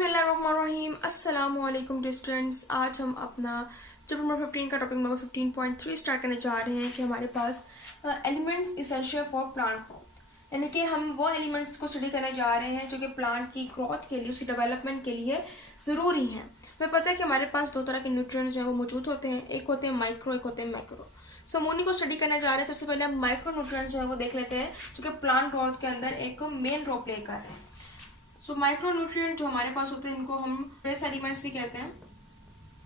बिस्मिल्लाहिर्रहमानिर्रहीम अस्सलामु अलैकुम स्टूडेंट्स। आज हम अपना चैप्टर नंबर 15 का टॉपिक नंबर 15.3 स्टार्ट करने जा रहे हैं कि हमारे पास elements essential for plant growth, यानी कि हम वो एलिमेंट्स को स्टडी करने जा रहे हैं जो कि प्लांट की ग्रोथ के लिए, उसकी डेवलपमेंट के लिए ज़रूरी हैं। हमें पता है कि हमारे पास दो तरह के न्यूट्रिएंट्स जो है वो मौजूद होते हैं, एक होते हैं माइक्रो, एक होते हैं मैक्रो। सो हम उन्हीं को स्टडी करने जा रहे हैं। सबसे पहले हम माइक्रो न्यूट्रिएंट्स जो है वो देख लेते हैं जो कि प्लांट ग्रोथ के अंदर एक मेन रोल प्ले कर रहे हैं। सो माइक्रो न्यूट्रिएंट जो हमारे पास होते हैं इनको हम ट्रेस एलिमेंट्स भी कहते हैं।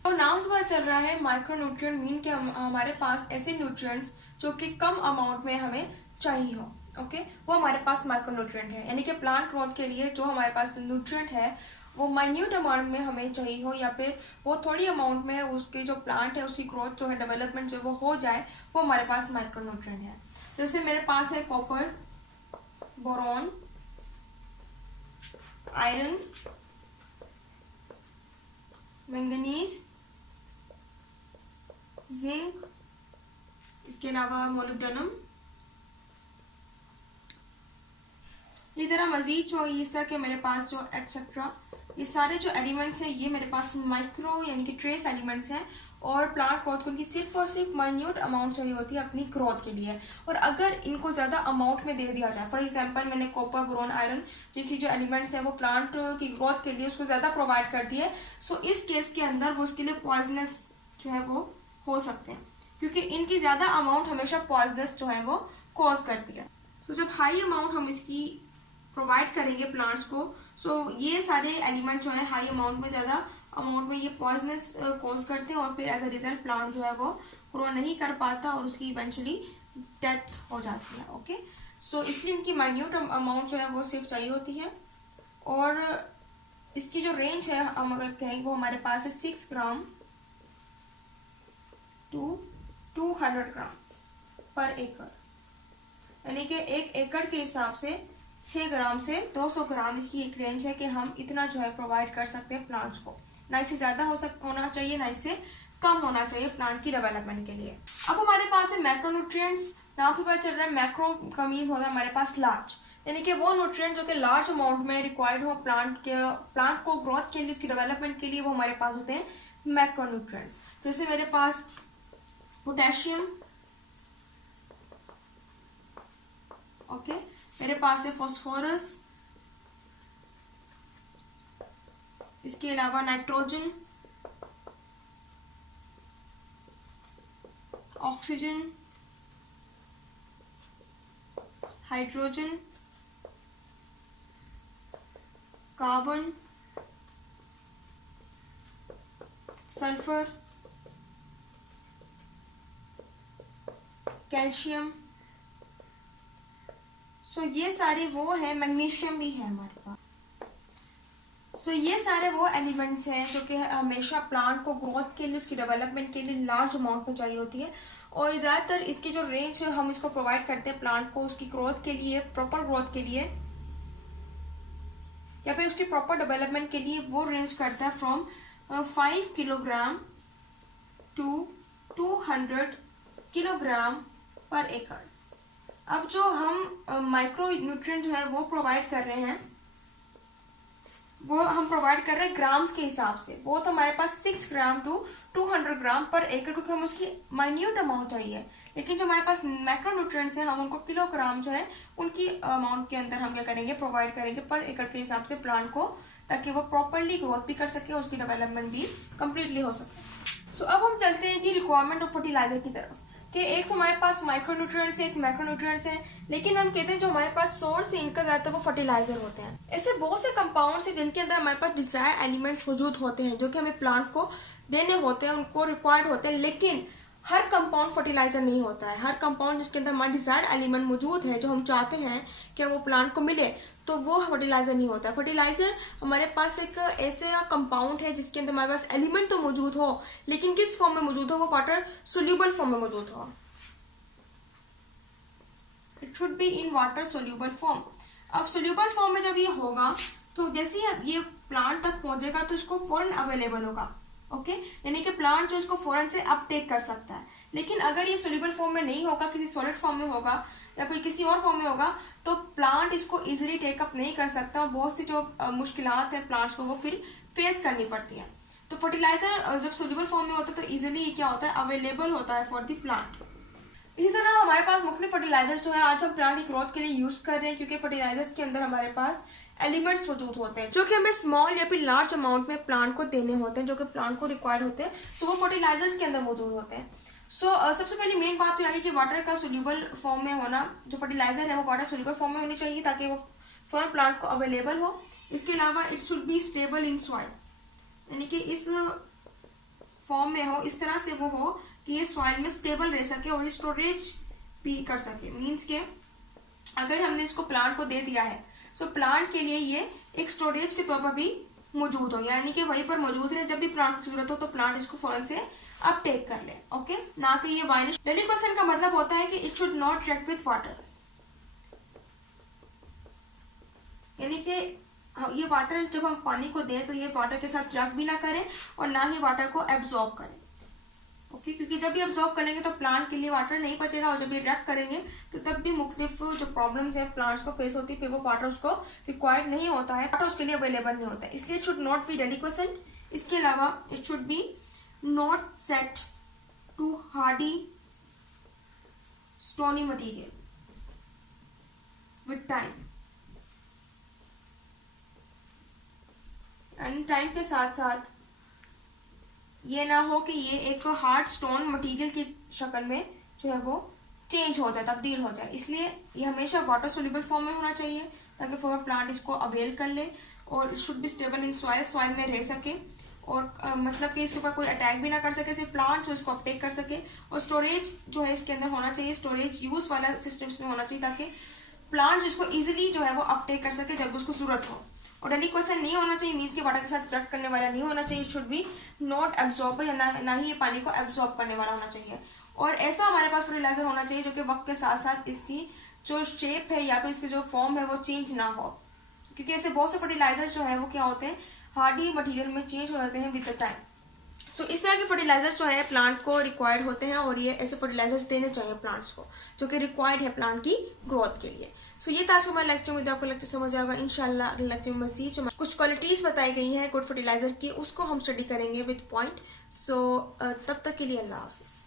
तो नाम से पता चल रहा है माइक्रो न्यूट्रिएंट मीन कि हमारे पास ऐसे न्यूट्रिएंट्स जो कि कम अमाउंट में हमें चाहिए हो, ओके, वो हमारे पास माइक्रो न्यूट्रिएंट है। यानी कि प्लांट ग्रोथ के लिए जो हमारे पास न्यूट्रिएंट है वो माइन्यूट अमाउंट में हमें चाहिए हो, या फिर वो थोड़ी अमाउंट में उसकी जो प्लांट है उसकी ग्रोथ जो है, डेवलपमेंट जो वो हो जाए, वो हमारे पास माइक्रो न्यूट्रिएंट है। जैसे मेरे पास है copper, boron, iron, manganese, zinc, इसके अलावा मोलिब्डेनम। इसी तरह मजीद जो इस तरह के मेरे पास जो एक्सेट्रा, ये सारे जो एलिमेंट्स हैं ये मेरे पास माइक्रो यानी कि ट्रेस एलिमेंट्स हैं, और प्लांट ग्रोथ को उनकी सिर्फ और सिर्फ माइन्यूट अमाउंट चाहिए होती है अपनी ग्रोथ के लिए। और अगर इनको ज़्यादा अमाउंट में दे दिया जाए, फॉर एग्जांपल मैंने कॉपर, बोरॉन, आयरन जैसी जो एलिमेंट्स हैं वो प्लांट की ग्रोथ के लिए उसको ज़्यादा प्रोवाइड कर दिए, सो इस केस के अंदर वो उसके लिए पॉइजनस जो है वो हो सकते हैं, क्योंकि इनकी ज़्यादा अमाउंट हमेशा पॉइजनस जो है वो कॉज करती है। तो जब हाई अमाउंट हम इसकी प्रोवाइड करेंगे प्लांट्स को, सो ये सारे एलिमेंट जो है हाई अमाउंट में, ज़्यादा अमाउंट में ये पॉइजनस कॉज करते हैं, और फिर एज अ रिजल्ट प्लांट जो है वो ग्रो नहीं कर पाता और उसकी इवेंचुअली डेथ हो जाती है। ओके, सो इसलिए इनकी माइन्यूट अमाउंट जो है वो सिर्फ चाहिए होती है, और इसकी जो रेंज है हम अगर कहें वो हमारे पास है 6 ग्राम टू 200 ग्राम्स पर एकड़, यानी कि एक एकड़ के हिसाब से 6 ग्राम से 200 ग्राम इसकी एक रेंज है कि हम इतना जो है प्रोवाइड कर सकते हैं प्लांट्स को। ना इससे ज्यादा होना चाहिए, ना इससे कम होना चाहिए प्लांट की डेवलपमेंट के लिए। अब हमारे पास है मैक्रो न्यूट्रिएंट्स। नाम से पता चल रहा है मैक्रो का मीन होगा हमारे पास लार्ज, यानी कि वो न्यूट्रिएंट जो कि लार्ज अमाउंट में रिक्वायर्ड हो प्लांट को ग्रोथ के लिए, उसकी डेवलपमेंट के लिए, वो हमारे पास होते हैं मैक्रो न्यूट्रिएंट्स। जैसे मेरे पास पोटेशियम, ओके, मेरे पास है फास्फोरस, इसके अलावा nitrogen, oxygen, hydrogen, carbon, sulphur, calcium. So ये सारे वो है, मैग्नीशियम भी है हमारे पास। सो ये सारे वो एलिमेंट्स हैं जो कि हमेशा प्लांट को ग्रोथ के लिए, उसकी डेवलपमेंट के लिए लार्ज अमाउंट में चाहिए होती है, और ज़्यादातर इसकी जो रेंज हम इसको प्रोवाइड करते हैं प्लांट को उसकी ग्रोथ के लिए, प्रॉपर ग्रोथ के लिए, या फिर उसकी प्रॉपर डेवलपमेंट के लिए, वो रेंज करता है फ्रॉम 5 किलोग्राम टू 200 किलोग्राम पर एकड़। अब जो हम माइक्रो न्यूट्रिएंट जो है वो प्रोवाइड कर रहे हैं, वो हम प्रोवाइड कर रहे हैं ग्राम्स के हिसाब से। वो तो हमारे पास 6 ग्राम टू 200 ग्राम पर एकड़, क्योंकि हम उसकी माइन्यूट अमाउंट चाहिए। लेकिन जो हमारे पास मैक्रो न्यूट्रिएंट्स हैं हम उनको किलोग्राम जो है उनकी अमाउंट के अंदर हम क्या करेंगे, प्रोवाइड करेंगे पर एकड़ के हिसाब से प्लांट को, ताकि वो प्रॉपरली ग्रोथ भी कर सके और उसकी डेवलपमेंट भी कम्प्लीटली हो सके। सो अब हम चलते हैं जी रिक्वायरमेंट ऑफ फर्टिलाइजर की तरफ, कि एक तो हमारे पास माइक्रो न्यूट्रिएंट्स है, एक मैक्रो न्यूट्रिएंट्स है, लेकिन हम कहते हैं जो हमारे पास सोर्स है इनका ज्यादातर वो फर्टिलाइजर होते हैं। ऐसे बहुत से कंपाउंड्स हैं जिनके अंदर हमारे पास डिजायर्ड एलिमेंट्स मौजूद होते हैं जो कि हमें प्लांट को देने होते हैं, उनको रिक्वायर्ड होते हैं, लेकिन हर कंपाउंड फर्टिलाइजर नहीं होता है। हर कंपाउंड जिसके अंदर हमारा डिजायर्ड एलिमेंट मौजूद है, जो हम चाहते हैं कि वो प्लांट को मिले, तो वो फर्टिलाइजर नहीं होता है। फर्टिलाइजर हमारे पास एक ऐसा कंपाउंड है जिसके अंदर हमारे पास एलिमेंट तो मौजूद हो, लेकिन किस फॉर्म में मौजूद हो, वो वाटर सोल्यूबल फॉर्म में मौजूद हो। It should be in water soluble form. अब सोल्यूबल फॉर्म में जब ये होगा तो जैसे ही ये प्लांट तक पहुंचेगा तो इसको फौरन अवेलेबल होगा, ओके, यानी कि प्लांट जो इसको फौरन से अपटेक कर सकता है। लेकिन अगर ये सोल्यूबल फॉर्म में नहीं होगा, किसी सॉलिड फॉर्म में होगा, या फिर किसी और फॉर्म में होगा तो प्लांट इसको इजीली टेकअप नहीं कर सकता और बहुत सी जो मुश्किलात है प्लांट्स को वो फिर फेस करनी पड़ती है। तो फर्टिलाइजर जब सोल्यूबल फॉर्म में होता है तो इजीली क्या होता है, अवेलेबल होता है फॉर द प्लांट। इसी तरह हमारे पास मुख्तलिफ फर्टिलाइजर्स जो है आज हम प्लांट की ग्रोथ के लिए यूज कर रहे हैं, क्योंकि फर्टिलाइजर्स के अंदर हमारे पास एलिमेंट्स मौजूद होते हैं जो कि हमें स्मॉल या फिर लार्ज अमाउंट में प्लांट को देने होते हैं, जो कि प्लांट को रिक्वायर्ड होते हैं। सो वो फर्टिलाइजर्स के अंदर मौजूद होते हैं। सबसे पहली मेन बात तो यह है कि वाटर का सोल्यूबल फॉर्म में होना, जो फर्टिलाइजर है वो वाटर सोल्यूबल फॉर्म में होनी चाहिए ताकि वो फॉर प्लांट को अवेलेबल हो। इसके अलावा it should be stable in soil, यानी कि इस फॉर्म में हो, इस तरह से वो हो कि ये सॉइल में स्टेबल रह सके और स्टोरेज भी कर सके। मीन्स के अगर हमने इसको प्लांट को दे दिया है सो प्लांट के लिए ये एक स्टोरेज के तौर पर भी मौजूद हो, यानी कि वहीं पर मौजूद रहे, जब भी प्लांट की जरूरत हो तो प्लांट इसको फौरन से अपटेक कर ले। ओके, ना कि ये वाइनिश। डेलिकेशन का मतलब होता है कि it should not react with water, यानी कि ये वाटर जब हम पानी को दें तो ये वाटर के साथ रिएक्ट भी ना करें और ना ही वाटर को एब्जॉर्ब करें। ओके, क्योंकि जब भी एब्जॉर्ब करेंगे तो प्लांट के लिए वाटर नहीं बचेगा और जब ये रिएक्ट करेंगे तो तब भी मुख्तलिफ जो प्रॉब्लम्स है प्लांट्स को फेस होती है, फिर वो वाटर उसको रिक्वायर्ड नहीं होता है, वाटर उसके लिए अवेलेबल नहीं होता है। इसलिए it should not be delegation. इसके अलावा it should be not set to hardy stony material with time, and time के साथ साथ ये ना हो कि ये एक हार्ड स्टोन मटेरियल की शक्ल में जो है वो चेंज हो जाए, तब्दील हो जाए। इसलिए ये हमेशा वाटर सोल्यूबल फॉर्म में होना चाहिए ताकि फॉर प्लांट इसको अवेल कर ले और should be stable in soil, soil में रह सके और मतलब कि इसके ऊपर कोई अटैक भी ना कर सके, सिर्फ प्लांट जो इसको अपटेक कर सके। और स्टोरेज जो है इसके अंदर होना चाहिए, स्टोरेज यूज वाला सिस्टम्स में होना चाहिए ताकि प्लांट जिसको इजिली जो है वो अपटेक कर सके जब उसको जरूरत हो। और डेलिकेशन नहीं होना चाहिए, मीन्स के वाटर के साथ रिएक्ट करने वाला नहीं होना चाहिए। It should be not absorber, या ना ही ये पानी को एब्जॉर्ब करने वाला होना चाहिए। और ऐसा हमारे पास फर्टिलाइजर होना चाहिए जो कि वक्त के साथ साथ इसकी जो शेप है या फिर इसकी जो फॉर्म है वो चेंज ना हो, क्योंकि ऐसे बहुत से फर्टिलाइजर जो है वो क्या होते हैं, हार्डी मटेरियल में चेंज हो जाते हैं विद द टाइम। सो इस तरह के फर्टिलाइजर जो है प्लांट को रिक्वायर्ड होते हैं और ये ऐसे फर्टिलाइजर्स देने चाहिए प्लांट्स को जो कि रिक्वायर्ड है प्लांट की ग्रोथ के लिए। सो ये था आज हमारा लेक्चर। उम्मीद आपको लेक्चर समझ आएगा। इंशाल्लाह अगले लेक्चर में मजीद जो कुछ क्वालिटीज बताई गई हैं गुड फर्टिलाइजर की उसको हम स्टडी करेंगे विद पॉइंट। सो तब तक के लिए अल्लाह हाफिज।